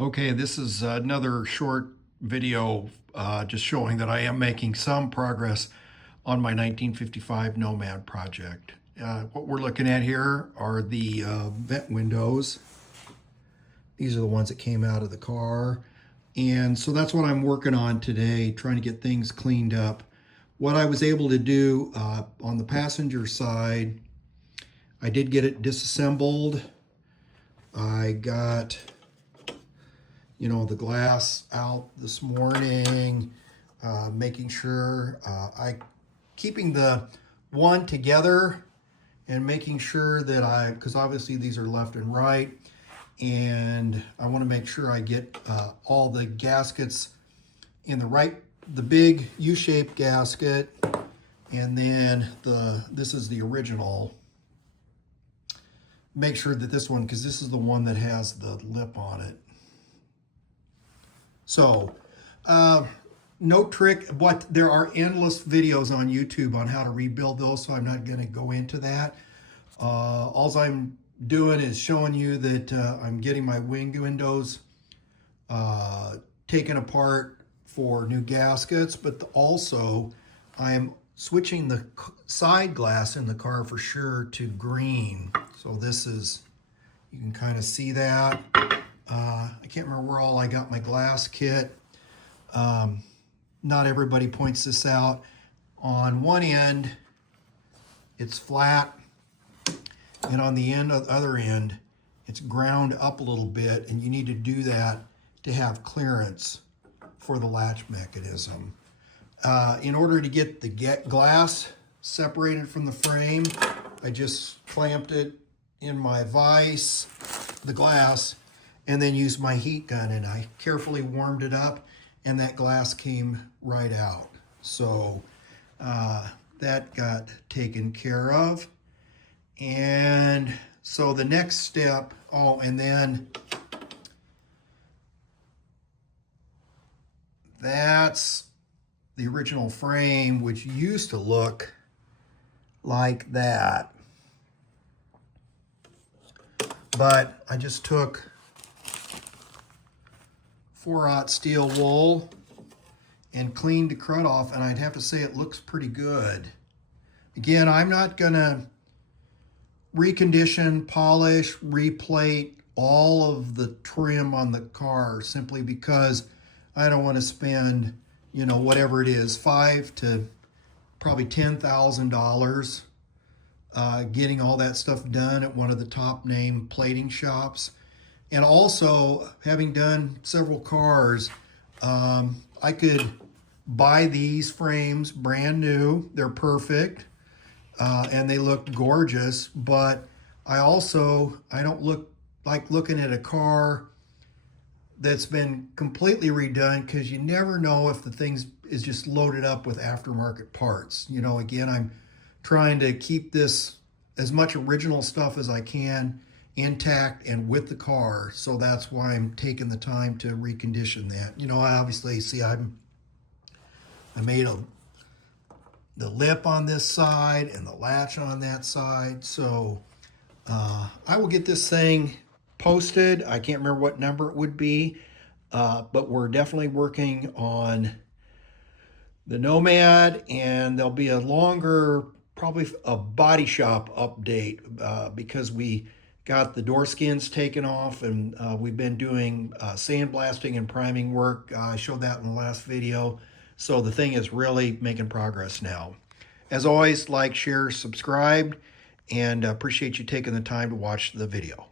Okay, this is another short video just showing that I am making some progress on my 1955 Nomad project. What we're looking at here are the vent windows. These are the ones that came out of the car. And so that's what I'm working on today, trying to get things cleaned up. What I was able to do on the passenger side, I did get it disassembled. I got the glass out this morning, making sure keeping the one together and making sure that because obviously these are left and right, and I want to make sure I get all the gaskets in the big U-shaped gasket, and then this is the original. Make sure that this one, because this is the one that has the lip on it. So, no trick, but there are endless videos on YouTube on how to rebuild those, so I'm not going to go into that. All I'm doing is showing you that I'm getting my wing windows taken apart for new gaskets, but also I'm switching the side glass in the car for sure to green. So this is, you can kind of see that. I can't remember where all I got my glass kit. Not everybody points this out. On one end, it's flat, and on the other end, it's ground up a little bit, and you need to do that to have clearance for the latch mechanism. In order to get the glass separated from the frame, I just clamped it in my vise, the glass, and then used my heat gun, and I carefully warmed it up, and that glass came right out. So that got taken care of. And so the next step, and then that's the original frame, which used to look like that. But I just took 4/0 steel wool and cleaned the crud off, and I'd have to say it looks pretty good. Again, I'm not gonna recondition, polish, replate all of the trim on the car simply because I don't want to spend, whatever it is, $5,000 to probably $10,000 getting all that stuff done at one of the top name plating shops. And also, having done several cars, I could buy these frames brand new. They're perfect, and they look gorgeous. But I don't like looking at a car that's been completely redone, because you never know if the thing is just loaded up with aftermarket parts. Again, I'm trying to keep this as much original stuff as I can intact and with the car, so that's why I'm taking the time to recondition that. I obviously see I made the lip on this side and the latch on that side. So I will get this thing posted. I can't remember what number it would be, but we're definitely working on the Nomad, and there'll be a longer, probably a body shop update, because we got the door skins taken off, and we've been doing sandblasting and priming work. I showed that in the last video. So the thing is really making progress now. As always, like, share, subscribe, and appreciate you taking the time to watch the video.